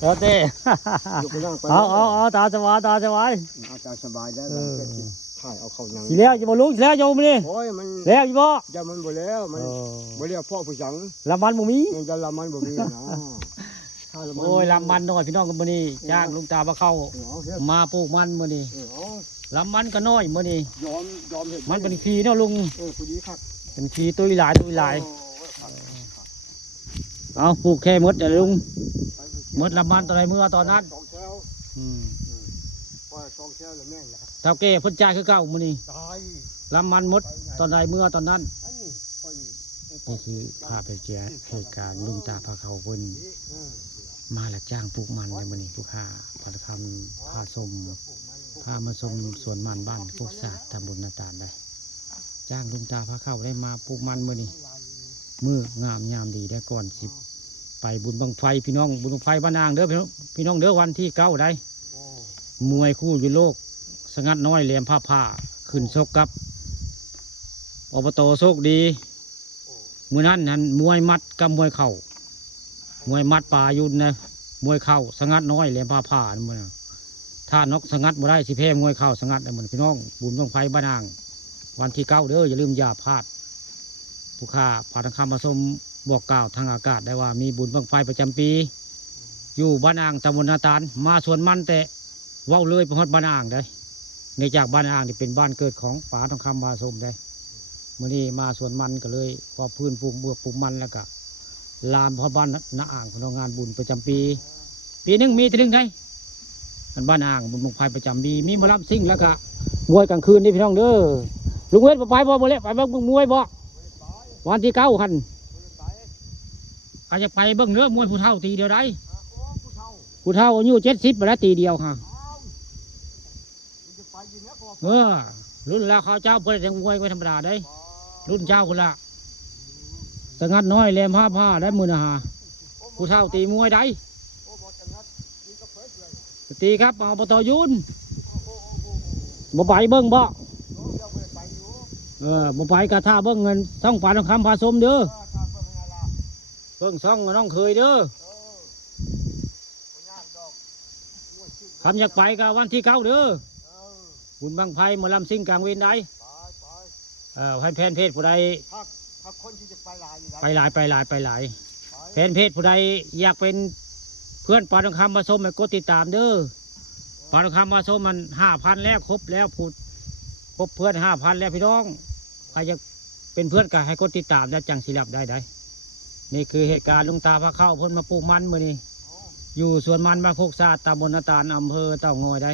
แล้วเต้เอาตาสบายอาจารย์สบายได้ถ่ายเอาเข้ายังสิแล้วจะบ่ลุงสิแล้วโยมนี่โอ้ยมันแล้วอยู่บ่อย่ามันบ่แล้วมันบ่เรียกพ่อผู้สังลำมันบ่มีมันจะลำมันบ่มีนะโอ้ยลำมันน้อยพี่น้องกันมื้อนี้จ้างลุงตามาเข้ามาปลูกมันมื้อนี้ลำมันก็น้อยมื้อนี้ยอมเห็นมันเป็นขี้เนาะลุงผู้ดีครับเป็นขี้ตุ้ยหลายเอาปลูกแค่มดเดี๋ยวลุงมดลำมันตอนไหนเมื่อตอนนั้นเท่าแก่พ้นใจคือเก่ามื้อนี้ลำมันมดตอนใดเมื่อตอนนั้นนี่คือภาพเหตุการณ์ลุงตาพาเขาเพิ่นมาและจ้างปลูกมันในมื้อนี้ผู้ค้าพาคำพาชมพามาชมสวนมันบ้านโคกศาสตร์ตำบลนาตาลได้จ้างลุงตาพาเข้าได้มาปลูกมันมื้อนี้มื้องามยามดีได้ก่อนสิไปบุญบังไฟพี่น้องบุญบังไฟบ้านนางเด้อพี่น้องเด้อวันที่9ได้มวยคู่อยู่โลกสงัดน้อยแหลมผ้าขึ้นชกกับอบตโชคดีมือนั้นมวยมัดกับมวยเข่ามวยมัดป่ายุนนะมวยเข่าสงัดน้อยแหลมผ้ามันถ้านกสงัดบ่ได้สิแพ้มวยเข่าสงัดเหมือนพี่น้องบุญบังไฟบ้านนางวันที่9เด้ออย่าลืมอย่าพลาดผู้ข้าพาทางคำมาชมบอกกล่าวทางอากาศได้ว่ามีบุญบังไฟประจำปีอยู่บ้านอ่างตำบลนาตาลมาสวนมันแต่ว่าวเลยไปฮอดบ้านอ่างได้ในจากบ้านอ่างที่เป็นบ้านเกิดของป๋าทองคำมาชมได้เมื่อนี้มาสวนมันก็เลยพอพื้นปลูกเบือกปลูกมันแล้วก็ลามพอบ้านนาอ่างพนักงานบุญประจำปีนึงมีทีนึงได้บ้านอ่างบุญบังไฟประจำปีมีมารับซิ่งแล้วก็มวยกลางคืนนี่พี่น้องเด้อลุงเวทไปบ่เลยไปเบิ่งมวยบ่วันที่9คันใครจะไปเบิ่งเนื้อมวยผู้เฒ่าตีเดียวได้ผู้เฒ่าอายุ70ไปแล้วตีเดียวค่ะรุ่นแล้วเขาเจ้าเพื่อนมวยไม่ธรรมดาได้รุ่นเจ้าคนละสงัดน้อยแหลมผ้าได้มือนะฮะผู้เฒ่าตีมวยได้ตีครับเอาปตยุนบ่ไปเบิ้งบ่บ่ไปกระท่าเบิ้งเงินช่องปานคำพาสมเด้อเบิ้งช่องน้องเคยเด้อคำอยากไปกับวันที่9เด้อบุญบังไพ่มาลำซิ่งกลางเวนได้ให้แฟนเพจผู้ใดไปหลายแฟนเพจผู้ใดอยากเป็นเพื่อนปาทองคำมาส้มให้กดติดตามเด้อปาทองคำมาส้มมัน5,000แล้วครบแล้วพูดครบเพื่อน5,000แล้วพี่น้องใครจะเป็นเพื่อนกันให้กดติดตามแล้วจังสิรับได้นี่คือเหตุการณ์ลุงตาพาเข้าพ้นมาปลูกมันมือนี้อยู่สวนมันบ้านโคกศาสตร์ตำบลนาตาลอำเภอเต่างอยได้